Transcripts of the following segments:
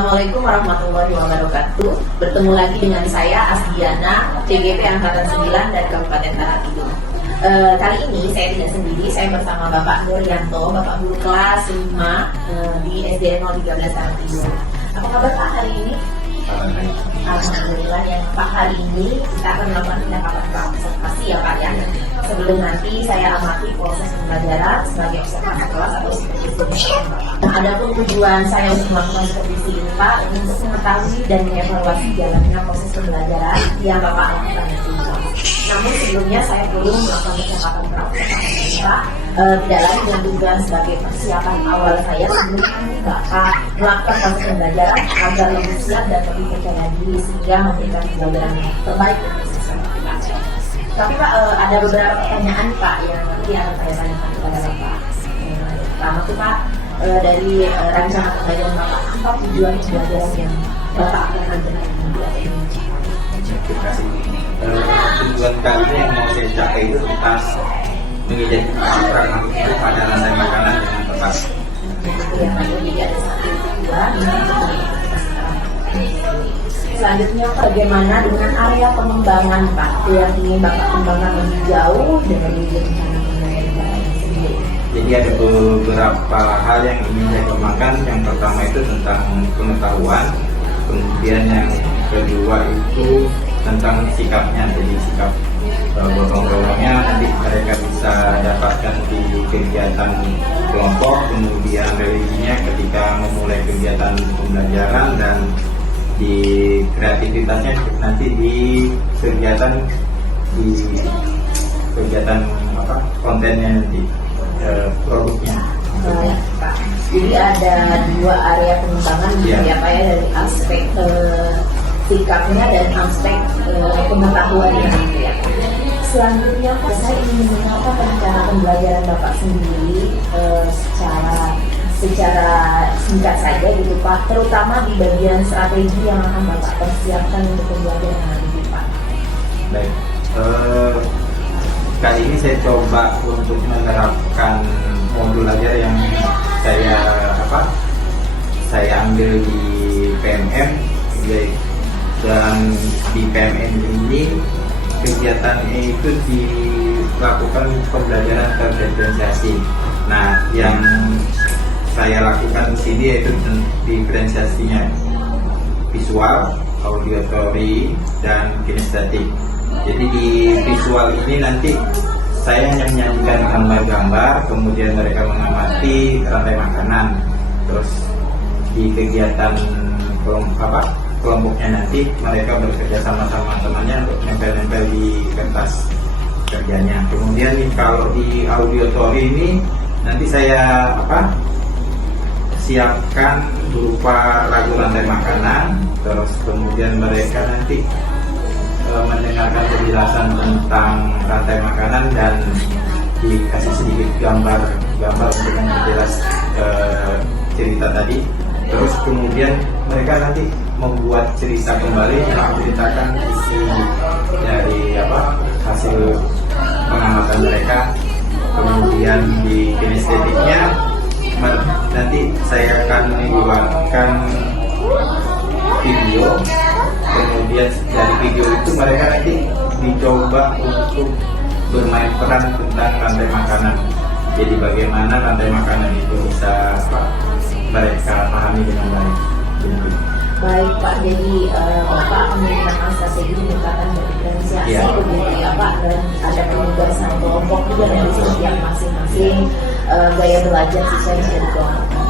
Assalamualaikum warahmatullahi wabarakatuh. Bertemu lagi dengan saya Asdiana, CGP Angkatan 9 dari Kabupaten Tanah Tidung. Kali ini saya tidak sendiri, saya bersama Bapak Nuryanto, Bapak Guru kelas 5 di SD 013 Tanah Tidung. Apa kabar Pak hari ini? Alhamdulillah ya Pak, hari ini kita akan melakukan pendekatan observasi ya Pak ya. Sebelum nanti saya amati proses pembelajaran sebagai observasi kelas atau supervisi. Nah, adapun tujuan saya untuk melakukan supervisi ini Pak untuk mengetahui dan mengevaluasi jalannya proses pembelajaran yang Bapak lakukan itu. Namun sebelumnya saya perlu melakukan percakapan praobservasi Pak. Tidak lain dengan tujuan sebagai persiapan awal saya sebelum Bapak melakukan proses pembelajaran agar lebih siap dan lebih percaya diri sehingga memberikan pembelajaran yang terbaik untuk siswa. Tapi Pak, ada beberapa pertanyaan Pak yang nanti akan saya tanyakan kepada Bapak. Pertama tuh Pak, dari rencana pembelajaran Bapak, apa tujuan pembelajaran yang Bapak akan rencanakan di ini? Tujuan kali ini yang mau saya capai itu tentang mengidentifikasi pragmatik itu pada rantai makanan dengan tepat. Selanjutnya bagaimana dengan area pengembangan Pak yang ingin Bapak kembangkan lebih jauh dengan rencana pembelajaran Bapak ini sendiri? Jadi ada beberapa hal yang ingin saya kembangkan. Yang pertama itu tentang pengetahuan, kemudian yang kedua itu tentang sikapnya, jadi sikap gotong-royongnya nanti mereka bisa dapatkan di kegiatan kelompok, kemudian religinya ketika memulai kegiatan pembelajaran, dan di kreativitasnya nanti di kegiatan apa kontennya nanti produknya. Baik Pak. Jadi ada dua area pengembangan ya Pak ya, dari aspek sikapnya dan aspek pengetahuannya gitu ya. Selanjutnya Pak, saya ingin mengenalkan rencana pembelajaran Bapak sendiri secara singkat saja gitu Pak, terutama di bagian strategi yang akan Bapak persiapkan untuk pembelajaran nanti Pak. Baik, kali ini saya coba untuk menerapkan modul ajar yang saya ambil di PMM, dan di PMM ini kegiatannya itu dilakukan pembelajaran terdiferensiasi. Nah, yang saya lakukan di sini yaitu diferensiasinya visual, auditory, dan kinestetik. Jadi di visual ini nanti saya hanya menyajikan gambar-gambar, kemudian mereka mengamati rantai makanan. Terus di kegiatan kelompoknya nanti mereka bekerja sama-sama temannya untuk nempel-nempel di kertas kerjanya. Kemudian kalau di auditory ini nanti saya siapkan berupa lagu rantai makanan, terus kemudian mereka nanti mendengarkan penjelasan tentang rantai makanan dan dikasih sedikit gambar untuk memperjelas cerita tadi. Terus kemudian mereka nanti membuat cerita kembali yang menceritakan isi dari hasil pengamatan mereka. Kemudian di kinestetiknya nanti saya akan membuatkan video. Kemudian dari video itu mereka nanti dicoba untuk bermain peran tentang rantai makanan. Jadi bagaimana rantai makanan itu bisa mereka pahami dengan baik. Baik Pak, jadi Bapak menggunakan strategi pendekatan diferensiasi begitu ya Pak, dan ada penugasan kelompok juga dari setiap masing-masing gaya belajar siswa yang sudah dikelompokkan.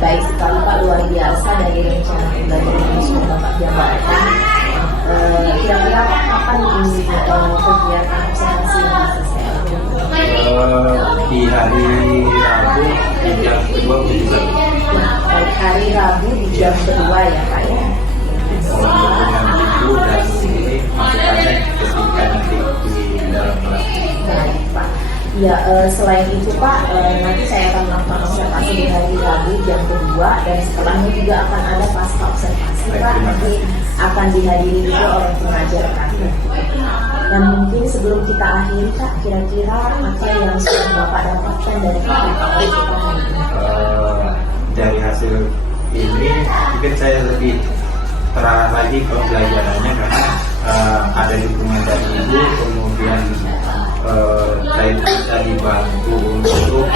Baik sekali Pak, luar biasa dari rencana pembelajaran yang sudah Bapak jabarkan. Kira-kira Pak, kapan ini kegiatan observasi yang bisa saya lakukan? Di hari Rabu di jam kedua bisa. Baik, hari Rabu di jam kedua ya Pak ya. Dengan ibu dan ini masukannya ketika nanti di dalam kelas. Baik Pak. Ya, selain itu Pak, nanti saya akan melakukan observasi di hari Rabu jam kedua, dan setelahnya juga akan ada pasca observasi Pak, nanti akan dihadiri juga oleh pengajar kami. Dan mungkin sebelum kita akhiri Pak, kira-kira apa yang sudah Bapak dapatkan dari Pak hari ini? Dari hasil ini mungkin saya lebih terarah lagi ke pembelajarannya karena ada dukungan dari ibu, kemudian saya bisa dibantu untuk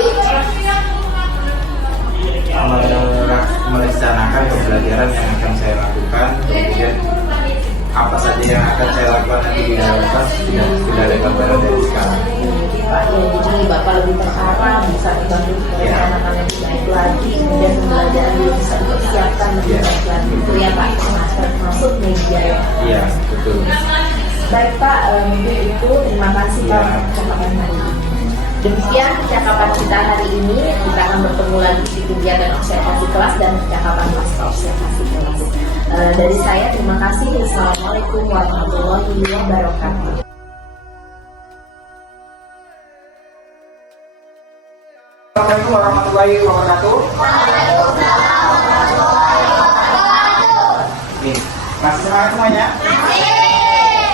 merencanakan pembelajaran yang akan saya lakukan, kemudian apa saja yang akan saya lakukan nanti di dalam kelas sudah ada gambaran dari sekarang. Pak, ya, jadi Bapak lebih terarah, bisa dibantu anak-anak lebih baik lagi, kemudian pembelajaran juga bisa dipersiapkan lebih baik lagi. Itu ya Pak, termasuk media ya. Iya, betul. Baik Pak, mungkin itu terima kasih Pak untuk percakapan hari ini. Demikian percakapan kita hari ini. Kita akan bertemu lagi di kegiatan observasi kelas dan percakapan pasca observasi kelas. Dari saya terima kasih. Assalamualaikum warahmatullahi wabarakatuh. Assalamualaikum warahmatullahi wabarakatuh. Oke, masih semangat semuanya?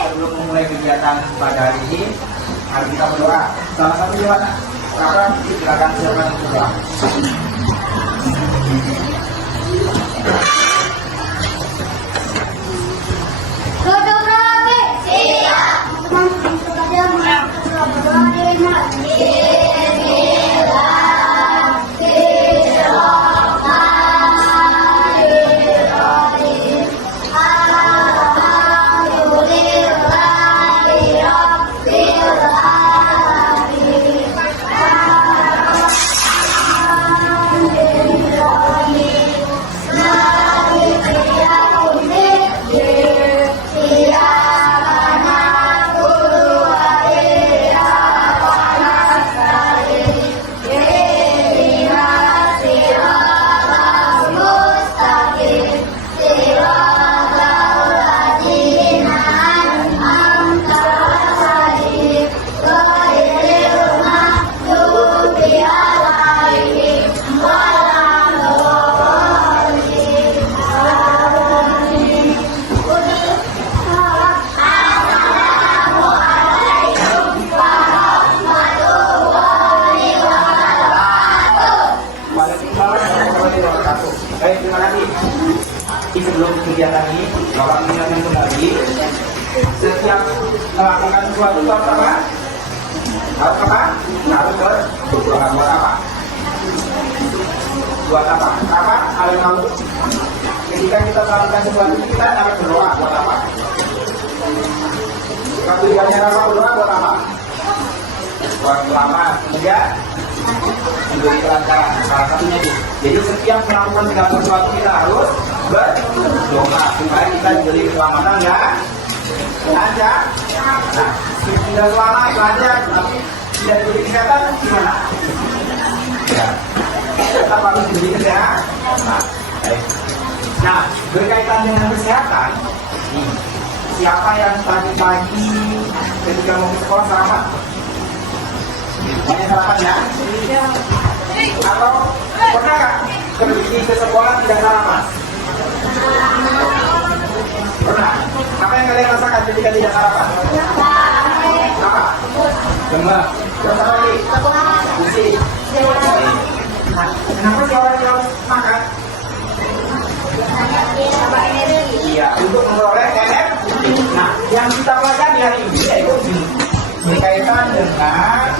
Sebelum memulai kegiatan pada hari ini, mari kita berdoa. Salah satu lewat silakan silakan berdoa. Baik, terima kasih. Sebelum kegiatan ini, Bapak mengingatkan kembali, setiap melakukan sesuatu harus apa? Harus apa? Harus berdoa. Buat apa? Buat apa? Apa? Hal yang mau. Ketika kita melakukan sesuatu, kita harus berdoa. Buat apa? Tujuannya apa berdoa? Buat apa? Buat selamat. Kemudian menjadi kelancaran, salah satunya itu. Jadi setiap melakukan segala sesuatu kita harus berdoa supaya kita diberi keselamatan ya, lancar. Nah, tidak selamat lancar, tapi tidak diberi kesehatan gimana? Ya, tetap harus diberi kesehatan. Nah, berkaitan dengan kesehatan, siapa yang pagi-pagi ketika mau ke sekolah sarapan? Banyak sarapan ya? Atau pernah nggak pergi ke sekolah tidak sarapan? Pernah. Apa yang kalian rasakan ketika tidak sarapan? Apa? Lemas. Terus apa lagi? Pusing. Nah, kenapa sih orang yang makan? Iya, untuk memperoleh energi. Nah, yang kita pelajari hari ini yaitu berkaitan dengan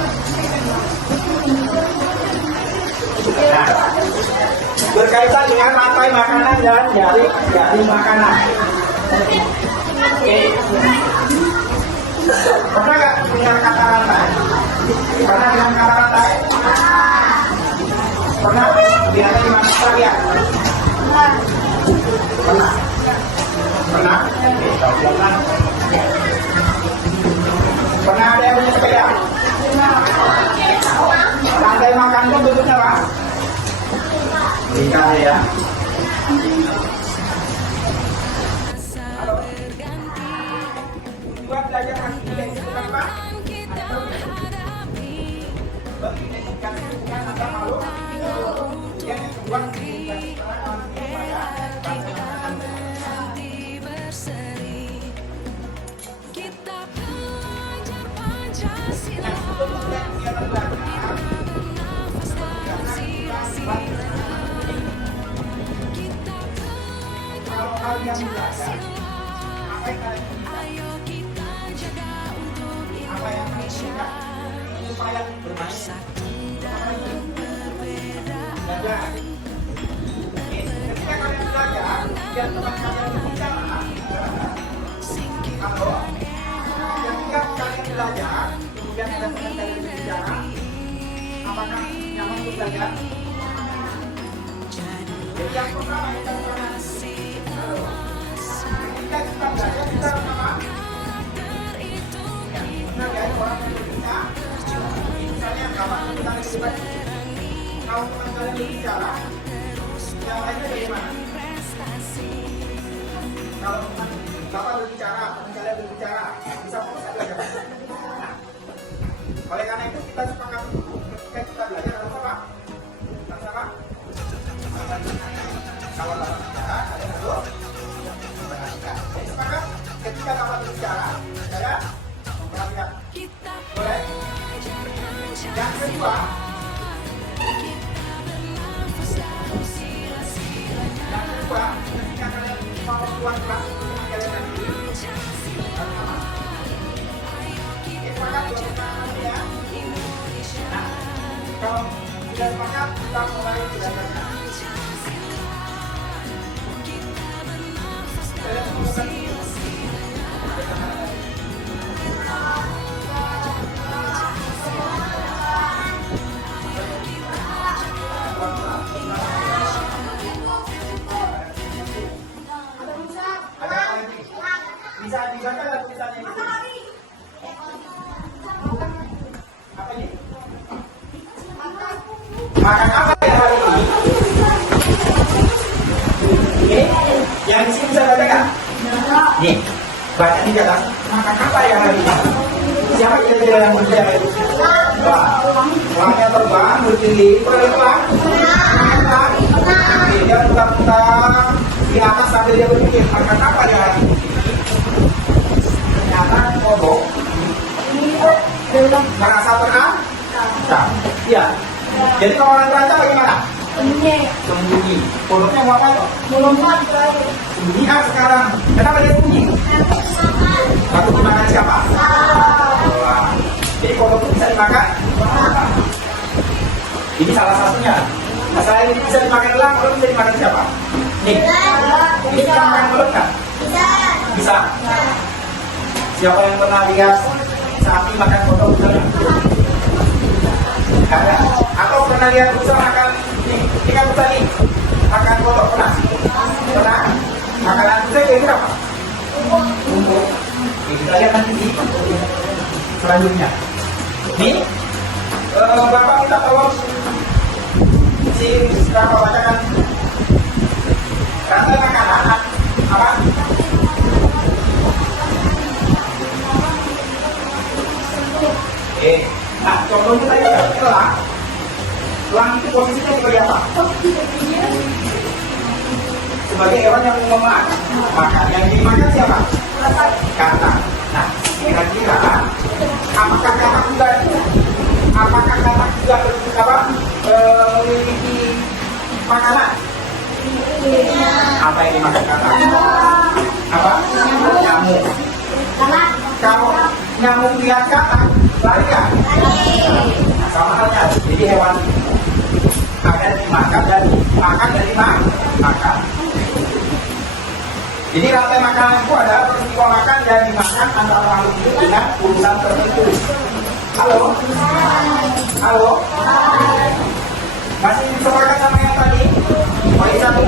berkaitan dengan rantai makanan dan dari makanan. Oke. Pernah nggak dengar kata rantai? Pernah dengar kata rantai? Pernah? Biasanya di mana kalian? Pernah. Pernah? Pernah. Pernah ada yang punya sepeda? Rantai makan itu bentuknya apa? Lingkar ya. Halo. Tujuan belajar asli yang disebut apa? Menginginkan hubungan antar makhluk. Yang kedua, kalian belajar, apa yang kalian inginkan? Apa yang kalian inginkan? Supaya bermain. Belajar. Ketika kalian belajar, biar teman kalian berbicara. Halo. Ketika kalian belajar, kemudian ada teman kalian berbicara, apakah nyaman untuk belajar? Jadi yang pertama kita lakukan, ketika kita belajar kita apa? Ya, menghargai orang yang berbicara. Misalnya kapan kita berbicara, kalau teman kalian berbicara, yang lainnya bagaimana? Kalau teman bapak berbicara, teman kalian berbicara, bisa fokus belajar. Nah, oleh karena itu kita sepakat ketika kita belajar harus apa? Harus apa? Kalau bapak berbicara, kalian harus memperhatikan. Jadi sepakat ketika bapak berbicara, saya memperhatikan. Boleh? Yang kedua, ketika kalian mau keluar kelas, kalian nanti sepakat dua pertanyaan ya. Nah, kalau sudah sepakat, kita mulai belajarnya. Bisa dibaca dan tulisannya itu. Apa ini? Makan apa ya hari ini? Ini yang di sini bisa baca kan? Nih, baca di atas. Makan apa ya hari ini? Siapa kira-kira yang berbicara itu? Wah, uangnya terbang, berdiri, pelan-pelan. Dia putar-putar di atas sambil dia berpikir makan apa ya hari ini? Ternyata kodok merasa terancam. Iya. Jadi kalau orang terancam bagaimana? Sembunyi. Kodoknya mau apa itu? Sembunyi sekarang. Kenapa dia sembunyi? Takut dimakan siapa? Jadi kodok itu bisa dimakan? Ini salah satunya. Nah, selain ini bisa dimakan elang, kodok bisa dimakan siapa? Nih. Ini bisa makan kodok kan? Bisa. Siapa yang pernah lihat sapi makan kodok misalnya? Ada? Atau pernah lihat rusa makan? Nih, ini kan rusa nih makan kodok, pernah? Pernah? Makanan rusa kayak gitu apa? Bumbu. Kita lihat nanti di selanjutnya. Nih, bapak kita tolong si bapak bacakan rantai makanan apa? Nah, contohnya tadi ada elang. Elang itu posisinya sebagai apa? Sebagai hewan yang memakan. Yang dimakan siapa? Kata. Nah, kira-kira apakah kata juga memiliki makanan? Apa yang dimakan kata? Apa? Nyamuk. Kalau nyamuk lihat kata, lari kan? Nah, sama halnya. Jadi hewan ada dimakan dan makan dari makan. Jadi rantai makanan itu adalah peristiwa makan dan dimakan antara makhluk hidup dengan urusan tertentu. Halo? Halo? Masih sepakat sama yang tadi? Poin satu.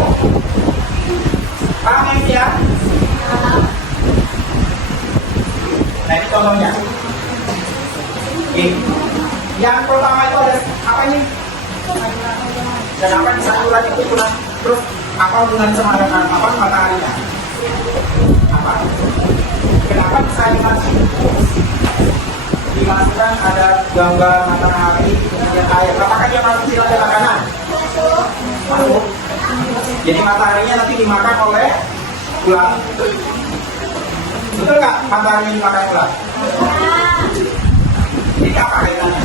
Paham yang ya? Nah, ini contohnya. Yang pertama itu ada apa ini? Dan apa di satu lagi itu pulang. Terus apa hubungan sama apa mataharinya? Apa? Kenapa bisa dimasukkan ada gambar matahari kemudian air? Apakah dia masuk di dalam makanan? Masuk. Jadi mataharinya nanti dimakan oleh ular. Betul nggak mataharinya dimakan ular? Jadi apa kaitannya?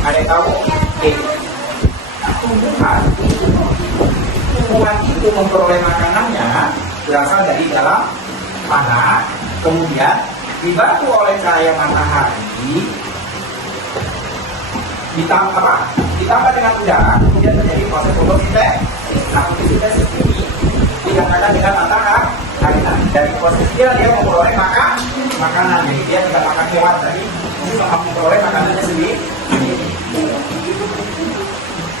Ada yang tahu? Tumbuhan itu memperoleh makanannya berasal dari dalam tanah, kemudian dibantu oleh cahaya matahari, ditambah dengan udara, kemudian terjadi proses fotosintesis. Nah, fotosintesis ini dikatakan dengan matahari. Dari proses dia memperoleh makanan, jadi dia tidak makan hewan tadi, memperoleh makanannya sendiri.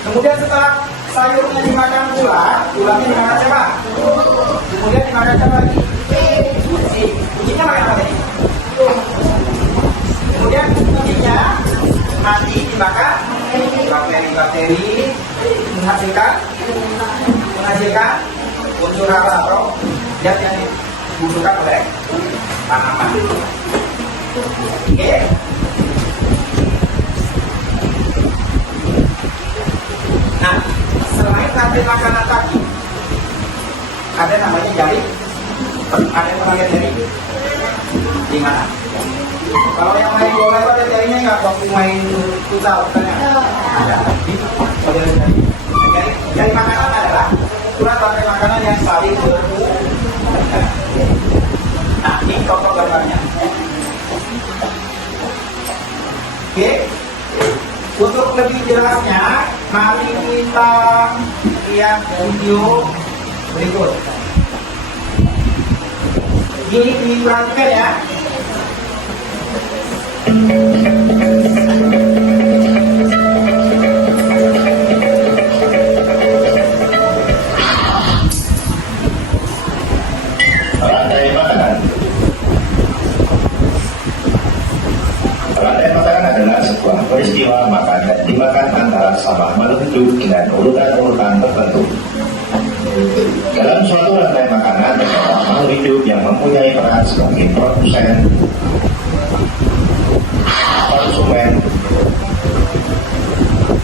Kemudian setelah sayurnya dimakan ularnya dimakan siapa? Kemudian dimakan siapa lagi? Kucingnya makan apa tadi? Kemudian kucingnya mati dimakan bakteri menghasilkan unsur apa atau zat yang dibutuhkan oleh tanaman. Oke. Nah, selain rantai makanan tadi, ada namanya jaring. Ada yang pernah lihat jaring? Di mana? Kalau yang main bola itu ada jaringnya nggak? Waktu main futsal, katanya ada. Jaring makanan adalah ukuran rantai makanan yang saling berhubungan. Nah, ini contoh gambarnya. Oke. Untuk lebih jelasnya, mari kita lihat video berikut. Ini diperhatikan ya. Rantai makanan adalah sebuah peristiwa makan dan dimakan antara sama makhluk hidup dengan urutan-urutan tertentu. Dalam suatu rantai makanan terdapat makhluk hidup yang mempunyai peran sebagai produsen, konsumen,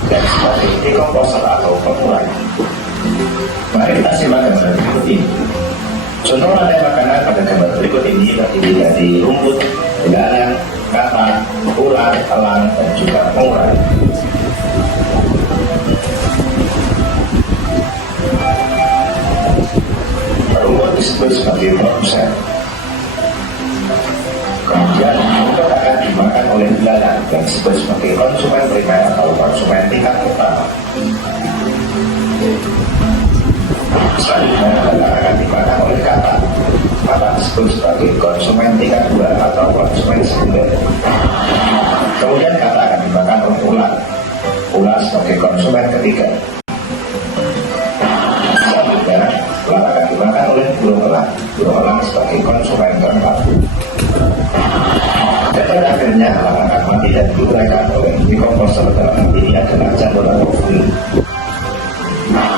dan sebagai dekomposer atau pengurang. Mari kita simak gambar berikut ini. Contoh rantai makanan pada gambar berikut ini terdiri dari rumput, belalang, katak, ular, elang, dan juga pengurang. Rumput disebut sebagai produsen. Kemudian rumput akan dimakan oleh belalang yang disebut sebagai konsumen primer atau konsumen tingkat pertama. Selanjutnya belalang akan dimakan oleh katak. Katak disebut sebagai konsumen tingkat 2 atau konsumen sekunder. Kemudian katak akan dimakan oleh ular. Ular sebagai konsumen ketiga. Selanjutnya ular akan dimakan oleh burung elang. Burung elang sebagai konsumen keempat. Dan pada akhirnya elang akan mati dan diuraikan oleh dekomposer dalam hal ini adalah jamur atau fungsi.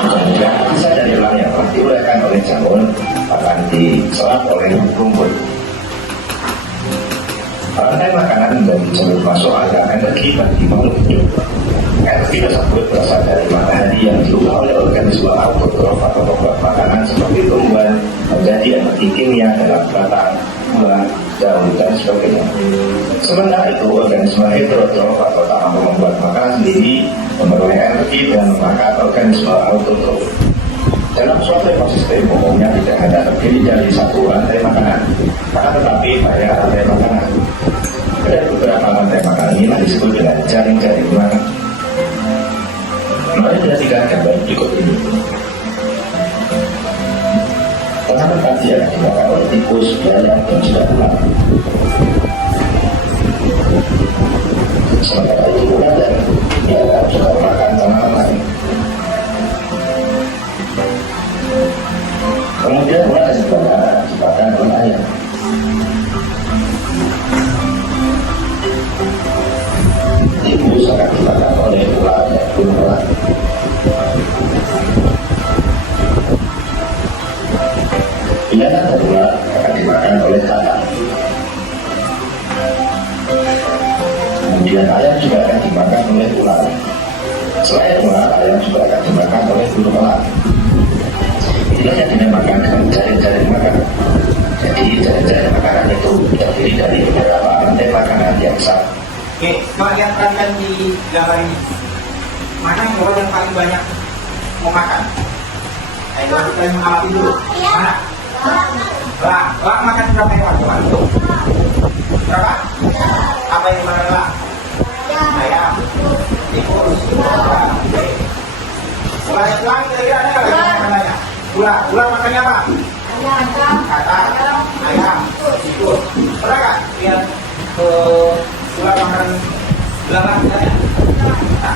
Kemudian sisa dari elang yang telah diuraikan oleh jamur akan diserap oleh rumput. Rantai makanan menjadi jalur masuk aliran energi bagi makhluk hidup. Energi tersebut berasal dari matahari yang diubah oleh organisme autotrof atau pembuat makanan seperti tumbuhan menjadi energi kimia dalam batang, buah, daun, dan sebagainya. Sementara itu, organisme heterotrof atau tanah membuat makanan sendiri memeroleh energi dan memakan organisme autotrof. Dalam suatu ekosistem umumnya tidak hanya terdiri dari satu rantai makanan, akan tetapi banyak rantai makanan. Ada beberapa rantai makanan ini disebut dengan jaring-jaring makanan. Mari kita lihat gambar berikut ini. Tanaman tadi yang dimakan oleh tikus, belalang, dan juga ular. Sementara itu ular dan belalang juga makan tanaman lain. Kemudian ular dan belalang dimakan oleh ayam. Tikus akan dimakan oleh ular dan burung elang. Belalang dan ular akan dimakan oleh katak. Kemudian ayam juga akan dimakan oleh ular. Selain ular, ayam juga akan dimakan oleh burung elang. Inilah yang dinamakan dengan jaring-jaring makanan. Jadi jaring-jaring makanan itu terdiri dari beberapa rantai makanan yang sama. Oke, coba lihat perhatikan di gambar ini. Mana yang orang yang paling banyak mau makan? Ayo kita mengamati dulu. Mana? Lang makan berapa hewan? Berapa? Apa yang dimakan lang? Ayam, tikus. Oke. Selain lang, kira-kira ada nggak lagi makanannya? Ular makannya apa? Kata, ayam, tikus. Pernah nggak lihat ular makan belalang misalnya? Nah,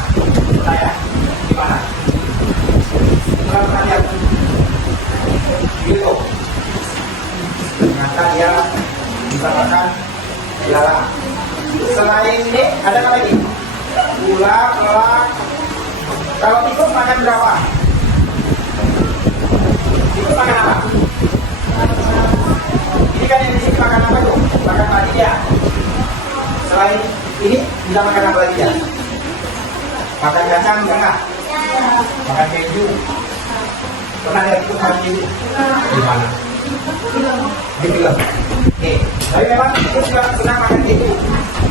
pernah ya? Gimana? Ular pernah lihat? Gitu. Ternyata dia bisa makan belalang. Selain ini ada apa lagi? Ular, kelak. Kalau tikus makan berapa? Tikus makan apa? Ini kan yang di sini makan apa tuh? Makan padi ya. Selain ini bisa makan apa lagi ya? Makan kacang enggak? Makan keju. Pernah lihat tikus makan keju? Di mana? Di film. Oke, tapi memang tikus juga senang makan keju.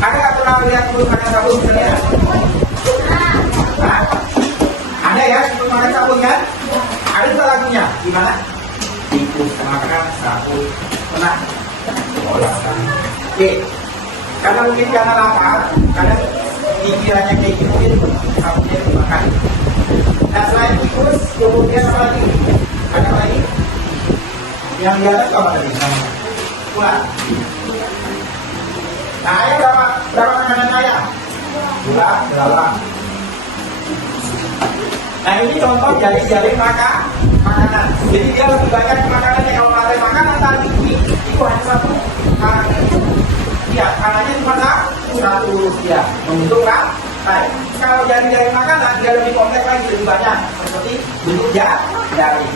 Ada nggak pernah lihat tikus makan sabun misalnya? Nah, ada ya tikus makan sabun kan? Ada juga lagunya. Gimana? Tikus makan sabun. Pernah? Oh ya. Oke, karena mungkin karena lapar, karena pikirannya kayak gitu, mungkin sabunnya dimakan. Nah selain tikus, kemudian apa lagi? Ada apa lagi? Yang di atas apa tadi? Ular. Nah ayam berapa makanan ayam? Ular, belalang. Nah ini contoh jaring makanan. Jadi dia lebih banyak makanannya. Kalau ada makanan tadi itu hanya satu makanan. Ya, makanannya cuma satu ya, membentuk rantai. Kalau jaring makanan dia lebih kompleks lagi, lebih banyak seperti bentuk jaring.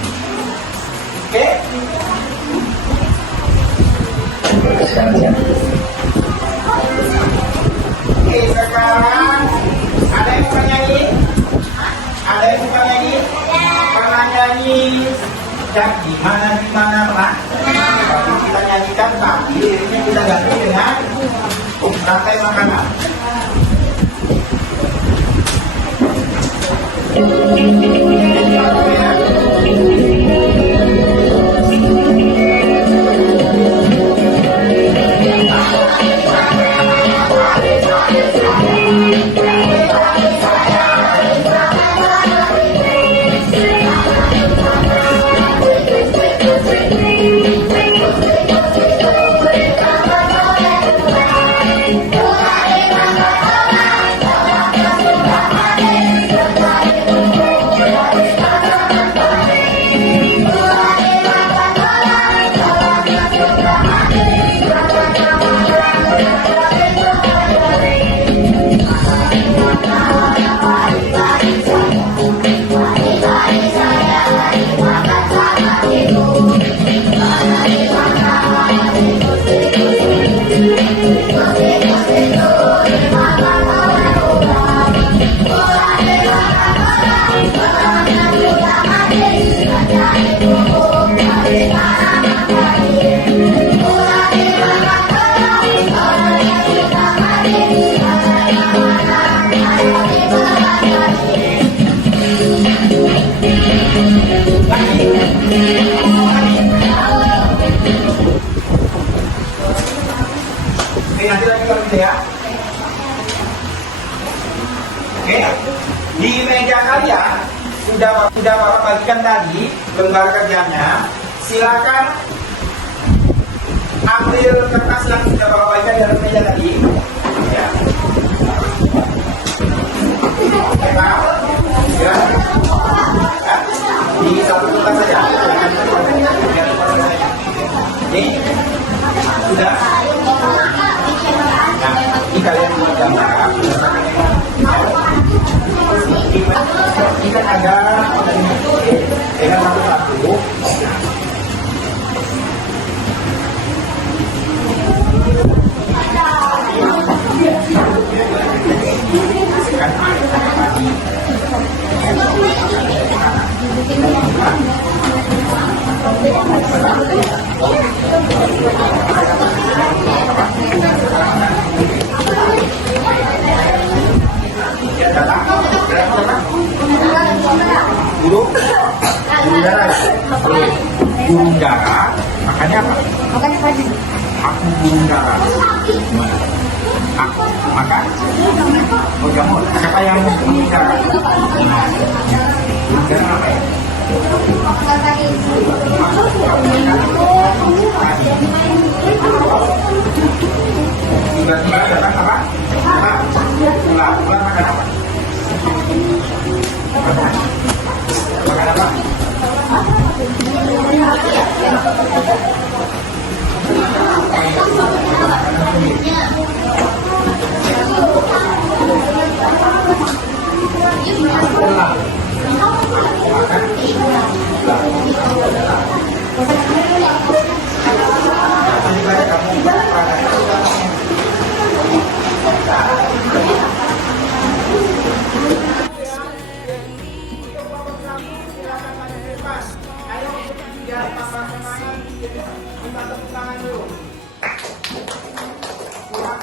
Oke? Oke, sekarang ada yang mau nyanyi? Ada yang suka nyanyi? Pernah nyanyi? Dan gimana pernah? Tapi kita nyanyikan tapi liriknya kita ganti dengan rantai makanan. Nanti lagi kalau gitu ya. Oke, di meja kalian sudah Bapak bagikan tadi lembar kerjanya. Silakan ambil kertas yang sudah Bapak bagikan di atas meja tadi. Ya. Oke, Pak. Ya. Di satu kertas saja. Ini sudah. Nah, ini kalian buat gambar. Ini kan ada dengan satu-satu. Dulu darah. burung dara, makanya apa? Makanya tadi. Aku burung dara. Aku makan? Oh jamur. Siapa yang mengikat? Burung dara apa ya? Tiba-tiba datang apa? Ular. Ular makan apa? Makan apa?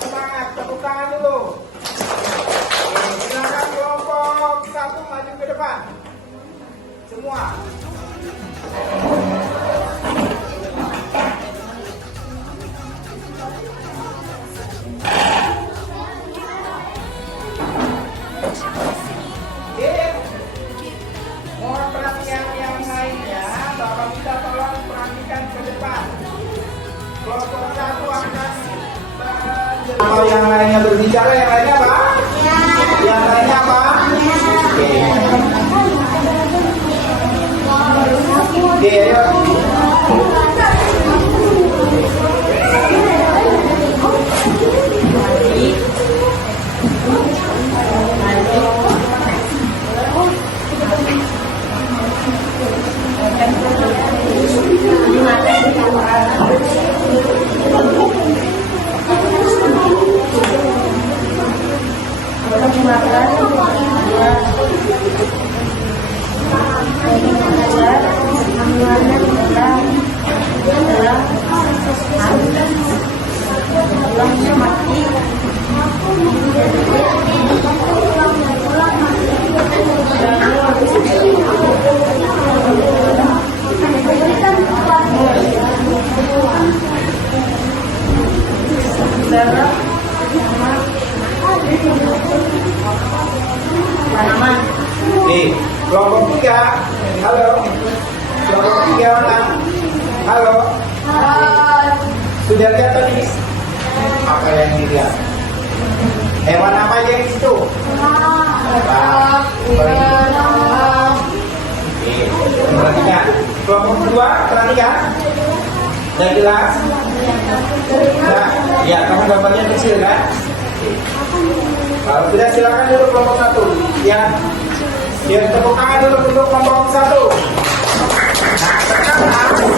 Semangat, tepuk tangan dulu. Silakan kelompok satu maju ke depan. Semua. Mohon perhatian yang lainnya, Bapak bisa tolong perhatikan ke depan. Kelompok satu akan kalau yang lainnya berbicara, yang lainnya apa? Yang lainnya apa? Oke, ayo. Nih, kelompok 3. Halo. Kelompok 3 mana? Halo. Sudah lihat tadi? Apa yang dilihat? Hewan apa aja di situ? Perhatikan. Kelompok 2 perhatikan. Sudah jelas? Nah, ya kamu gambarnya kecil kan? Kalau tidak silakan dulu kelompok 1. Ya. Dia tepuk tangan dulu untuk kelompok 1. Nah, sekarang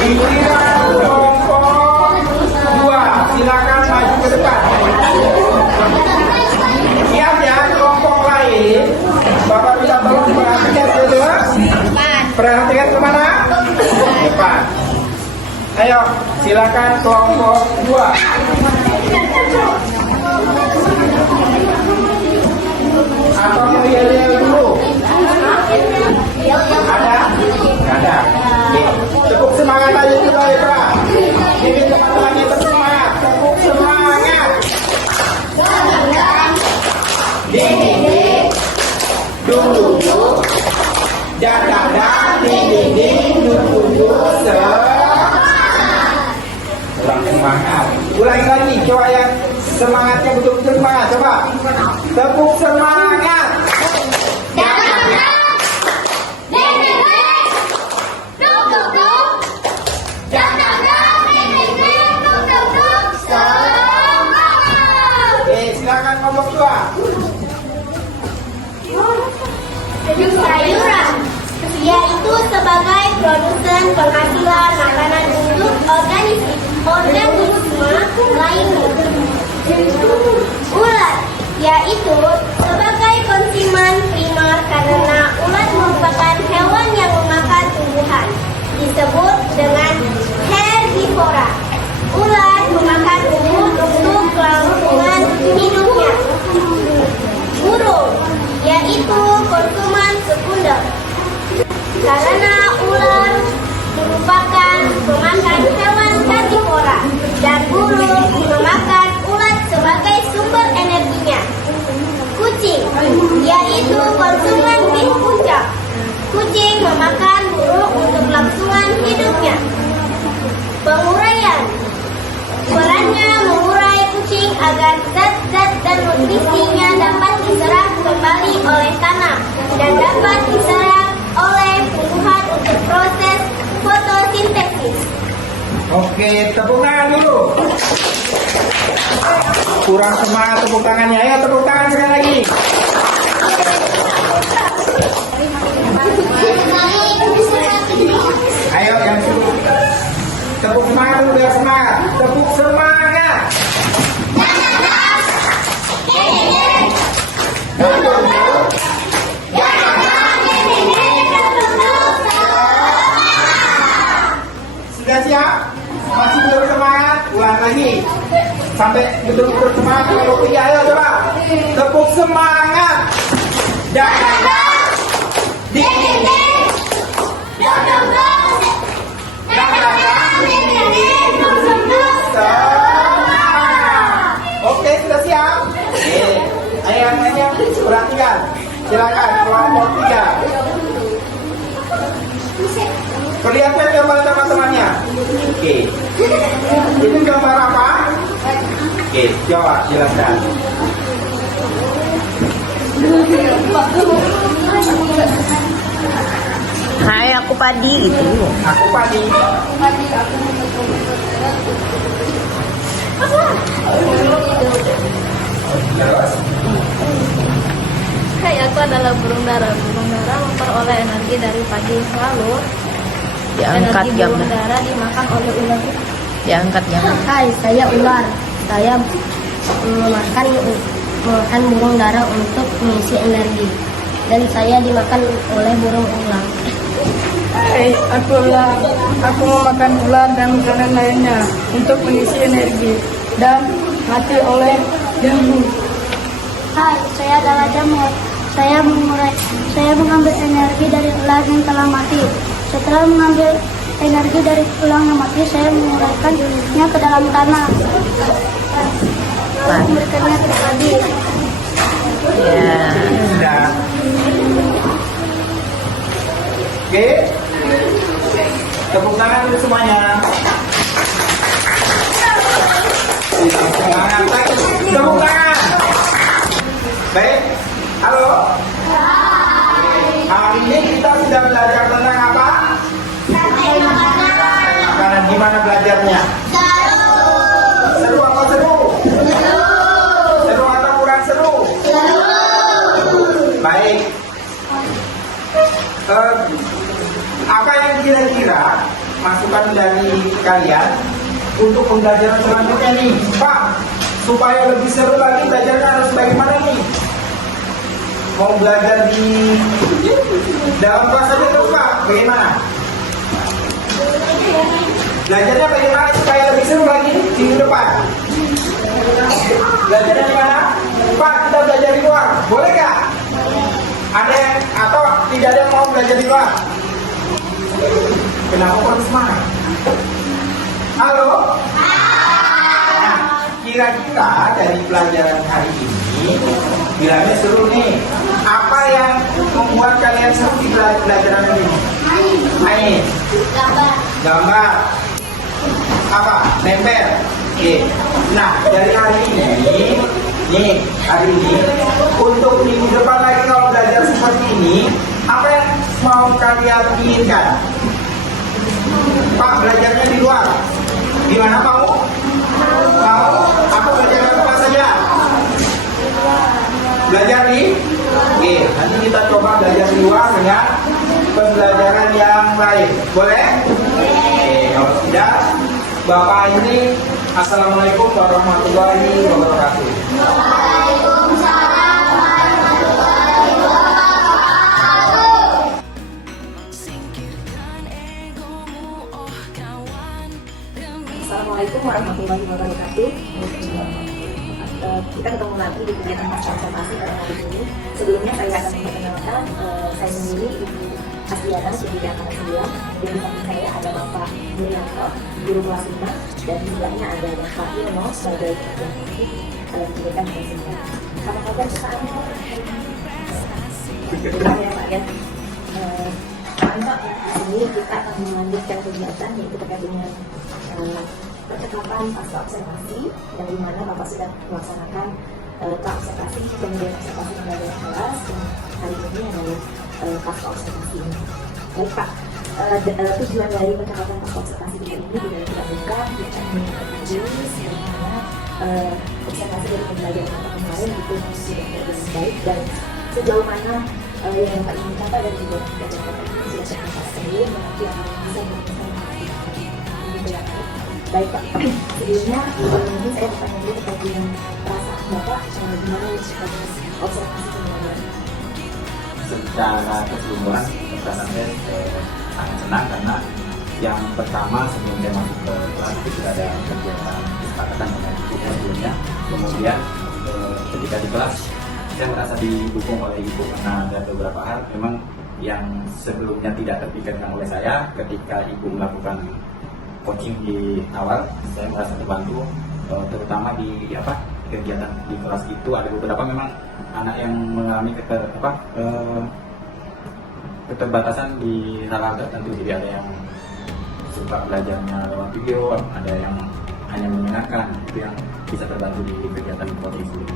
giliran kelompok 2. Silakan maju ke depan. Siap ya kelompok lain. Bapak bisa tolong perhatikan dulu. Perhatikan kemana? Depan. Ayo, silakan kelompok 2. Atau mau yel-yel dulu? Ada? Ada. Tepuk semangat aja dulu ya Pak. Ini teman-temannya tepuk semangat. Tepuk semangat. Ding-ding-ding. Dung-dung-dung. Dan-dan-dan. Ding-ding-ding. Dung-dung-dung. Kurang semangat. Ulangi lagi, coba yang semangatnya betul-betul semangat. Coba. Tepuk semangat. Silakan kelompok 2. Sayuran, yaitu sebagai produsen penghasilan makanan untuk organisme lainnya. Ulat, yaitu sebagai konsumen primer karena ulat merupakan hewan yang memakan tumbuhan, disebut dengan herbivora. Ulat memakan tumbuh untuk kelangsungan hidupnya. Burung, yaitu konsumen sekunder karena ular berupa oleh tanah dan dapat diserap oleh tumbuhan untuk proses fotosintesis. Oke, tepuk tangan dulu. Kurang semangat tepuk tangannya. Ayo tepuk tangan sekali lagi. Ayo yang suruh. Tepuk semangat dulu biar semangat. Tepuk semangat. Sudah siap? Masih belum semangat? Ulang lagi. Sampai betul-betul semangat. Kalau iya, ayo coba. Tepuk semangat. Jakarta. Di sini. Jakarta. Oke, sudah siap? Oke. Ayo yang lainnya perhatikan. Silakan kelompok 3. Perlihatkan gambar teman-temannya. Oke. Ini gambar apa? Oke, jawab silakan. Hai, aku Padi gitu. Aku Padi. Terus? Hai, aku adalah burung dara. Burung dara memperoleh energi dari pagi, lalu Diangkat energi burung dara dimakan oleh ular. Diangkat jangan. Hai, saya ular. Saya memakan burung dara untuk mengisi energi, dan saya dimakan oleh burung ular. Hai, aku ular. Aku memakan ular dan makanan lainnya untuk mengisi energi dan mati oleh jamur. Hai, saya adalah jamur. Saya mengambil energi dari ular yang telah mati. Setelah mengambil energi dari ular yang mati, saya menguraikannya ke dalam tanah. Memberikannya ke padi. Ya. Sudah. Oke. Tepuk tangan dulu semuanya. Semangat lagi. Tepuk tangan. Baik. Halo. Hari ini kita sudah belajar tentang apa? Makanan. Gimana belajarnya? Seru apa seru? Seru atau kurang seru? Baik. Apa yang kira-kira masukan dari kalian untuk pembelajaran selanjutnya nih, Pak? Supaya lebih seru lagi belajarnya harus bagaimana nih? Mau belajar di dalam kelas aja terus, Pak? Bagaimana? Belajarnya bagaimana supaya lebih seru lagi di depan? Belajarnya di mana? Pak, kita belajar di luar. Boleh nggak? Ada yang atau tidak ada yang mau belajar di luar? Kenapa harus semangat? Halo? Nah, kira-kira dari pelajaran hari ini bilangnya seru nih. Apa yang membuat kalian seru di pelajaran ini? Main. Gambar. Apa? Nempel. Oke. Nah, dari hari ini, untuk minggu depan lagi kalau belajar seperti ini, apa yang mau kalian inginkan? Pak, belajarnya di luar. Di mana mau? Mau? Apa belajar apa saja? Belajar di? Oke, nanti kita coba belajar di luar dengan pembelajaran yang lain. Boleh? Oke, kalau tidak, Bapak ini, Assalamualaikum warahmatullahi wabarakatuh. Assalamualaikum warahmatullahi wabarakatuh. Kita ketemu lagi di kegiatan konservasi pada hari ini. Sebelumnya saya akan memperkenalkan saya sendiri Ibu Asdiana Sudhika Karasidia. Dan di samping saya ada Bapak Murianto, guru kelas 5, dan sebelahnya ada Bapak Irno sebagai ketua dalam kegiatan konservasi. Apa kabar sekarang? Benar ya Pak ya. Hari ini kita akan melanjutkan kegiatan yaitu terkait dengan percakapan pasca observasi, dan di mana Bapak sudah melaksanakan Pak observasi, kemudian observasi pembelajaran kelas, dan hari ini adalah pasca observasi ini. Baik Pak, tujuan dari percakapan pasca observasi ini juga tidak bukan kita ingin mengetahui bagaimana observasi dari pembelajaran kemarin itu sudah berjalan baik dan sejauh mana yang Bapak ingin capai dan juga pembelajaran Bapak ini sudah tercapai sebelum nanti akan bisa berjalan. Baik Pak, sebelumnya ini saya bertanya dulu terkait dengan perasaan Bapak gimana observasi pembelajaran. Secara keseluruhan perasaan saya sangat senang karena yang pertama sebelum saya masuk ke kelas itu sudah ada kegiatan kesepakatan dengan ibu sebelumnya. Kemudian ketika di kelas saya merasa didukung oleh ibu karena ada beberapa hal memang yang sebelumnya tidak terpikirkan oleh saya. Ketika ibu melakukan coaching di awal, saya merasa terbantu, terutama di kegiatan di kelas itu ada beberapa memang anak yang mengalami keterbatasan di hal-hal tertentu. Jadi ada yang suka belajarnya lewat video, ada yang hanya menyenangkan, itu yang bisa terbantu di kegiatan coaching ini.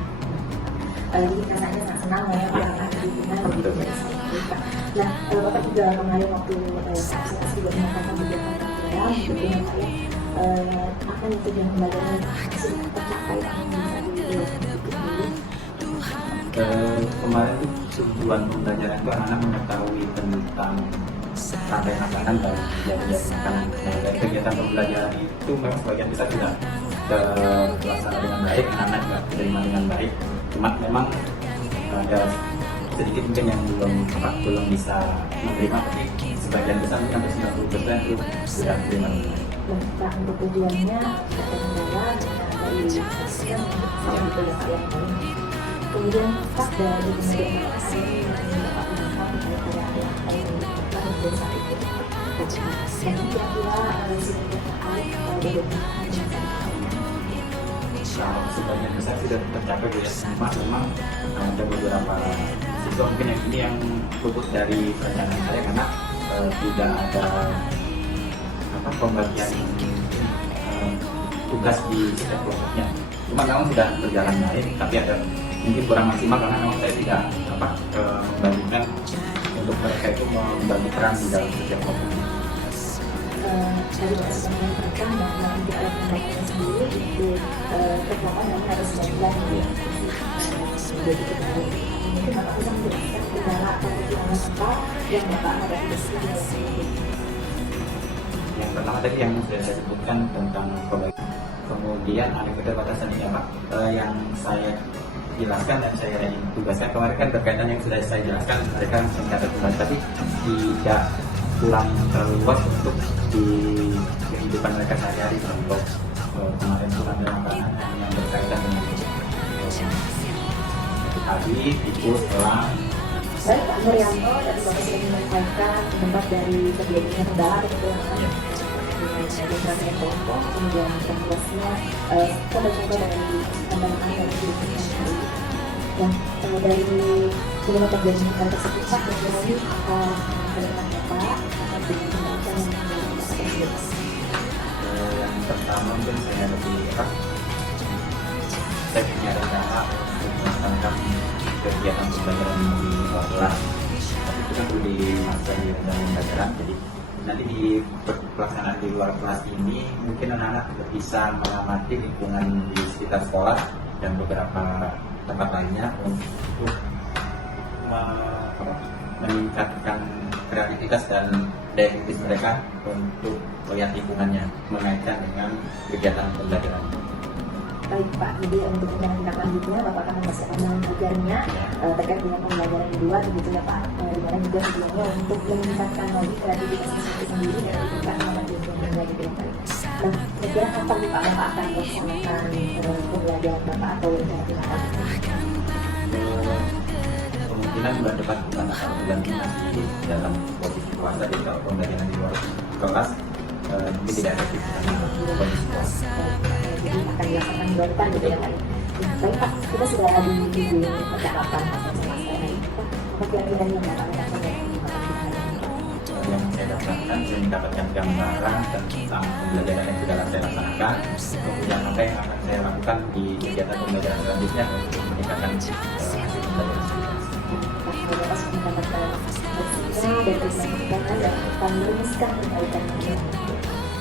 Jadi rasanya sangat senang ya Pak karena dukungan dari Bapak. Nah, Bapak juga kemarin waktu observasi juga mengatakan beberapa program dengan saya akan tujuan pembelajaran sudah tercapai kemarin itu tujuan pembelajaran itu anak-anak mengetahui tentang rantai makanan dan jadian makanan. Nah, dari kegiatan pembelajaran itu memang sebagian besar sudah terlaksana dengan baik, anak-anak juga terima dengan baik. Cuma memang ada sedikit mungkin yang belum bisa menerima, tapi sebagian besar mungkin hampir 90% itu sudah terima. Nah, untuk tujuannya adalah dari sistem yang diperlukan. Kemudian Pak dari kemudian Kalau sebagian besar sudah tercapai ya, memang ada beberapa siswa mungkin yang ini yang luput dari perencanaan saya karena tidak ada pembagian tugas di setiap kelompoknya. Cuma memang sudah berjalan baik, tapi ada mungkin kurang maksimal karena memang saya tidak membandingkan untuk mereka itu membagi peran di dalam setiap kelompok. Dari teman-teman mereka dan di alat pembelajaran sendiri itu kegiatan yang harus dilakukan jadi kita mungkin Bapak bisa menjelaskan kendala atau perjuangan apa yang Bapak hadapi di sini. Yang pertama tadi yang sudah saya sebutkan tentang pembagian. Kemudian ada keterbatasan ya Pak, yang saya jelaskan dan saya tugaskan kemarin kan berkaitan yang sudah saya jelaskan, mereka mencatat kembali tapi tidak kurang terlalu luas untuk di kehidupan mereka sehari-hari. Contoh kemarin itu ada makanan yang berkaitan dengan tadi itu setelah. Baik Pak Murianto, dari Bapak sudah menyampaikan tempat dari terjadinya kendala atau kemudian kelompok, kemudian tugasnya coba-coba dari pandangan yang diberikan hari. Nah, dari bagaimana terjadinya hal tersebut Pak, bagaimana kedepan Bapak akan diberikan yang yang pertama mungkin saya lebih saya punya rencana untuk melaksanakan kegiatan pembelajaran di luar kelas. Tapi itu kan perlu dimasukkan di dalam pembelajaran. Jadi nanti di pelaksanaan di luar kelas ini mungkin anak-anak bisa mengamati lingkungan di sekitar sekolah dan beberapa tempat lainnya untuk meningkatkan kreativitas dan daya kritis mereka untuk melihat lingkungannya mengaitkan dengan kegiatan pembelajaran. Baik Pak, jadi untuk tindak lanjutnya Bapak akan mempersiapkan dengan ajarnya terkait dengan pembelajaran di luar begitu ya Pak. Dimana juga tujuannya untuk meningkatkan lagi kreativitas itu sendiri dan juga aman lingkungan lagi gitu ya Pak. Nah, kira-kira kapan Pak Bapak akan melaksanakan pembelajaran Bapak atau rencana? Kemungkinan bulan depan karena bulan ini masih dalam posisi puasa, jadi kalau pembelajaran di luar kelas mungkin tidak efektif karena kondisi puasa. Jadi akan dilakukan bulan depan gitu ya Pak. Baik Pak, kita sudah ada di video percakapan sama saya. Apa kira-kira yang Bapak lakukan yang saya dapatkan, saya mendapatkan gambaran tentang pembelajaran yang sudah saya laksanakan, kemudian apa yang akan saya lakukan di kegiatan pembelajaran selanjutnya untuk meningkatkan hasil pembelajaran saya. Bapak sudah mendapatkan bersinar dan bersemangat dan akan merumuskan perbaikan yang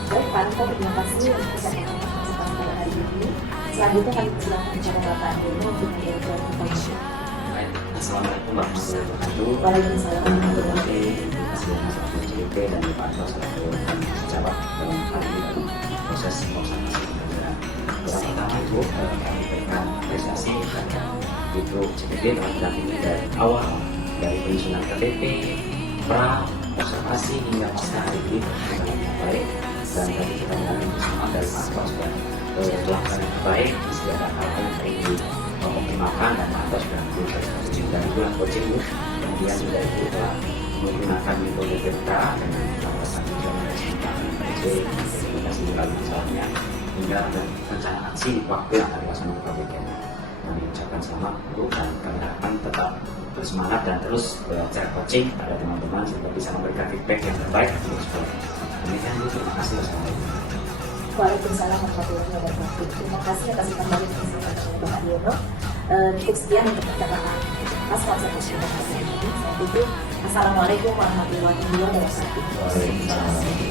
baik Pak Anto, terima kasih untuk kesempatan pada hari ini. Selanjutnya kami persilakan bicara Bapak Andino untuk menjawab pertanyaan. Baik, Assalamualaikum warahmatullahi wabarakatuh. Waalaikumsalam warahmatullahi Terima kasih atas waktu CDP dan Pak Anto sudah menjawab dalam hal ini dalam proses pelaksanaan pembelajaran. Yang pertama itu kami berikan apresiasi kepada itu CDP telah ini dari awal, dari penyusunan KTP, pra, observasi hingga pasca hari ini dengan baik, dan tadi kita mengalami bersama dari Pak Anto sudah melakukan yang baik, masih ada hal-hal yang ingin mengoptimalkan dan Pak Anto sudah melakukan dari bulan coaching, kemudian juga itu telah menggunakan metode BPK dengan pengawasan generasi komunikasi melalui misalnya hingga rencana aksi waktu yang akan dilaksanakan PBKM. Kami ucapkan selamat untuk dan kami harapkan tetap bersemangat dan terus belajar coaching pada teman-teman sehingga bisa memberikan feedback yang terbaik untuk sekolah. Demikian Bu, terima kasih. Wassalamualaikum. Waalaikumsalam warahmatullahi wabarakatuh. Terima kasih atas informasi yang disampaikan oleh Bapak Diono. Cukup sekian untuk percakapan Mas konservasi ini. Saya tutup. Assalamualaikum warahmatullahi wabarakatuh. Waalaikumsalam.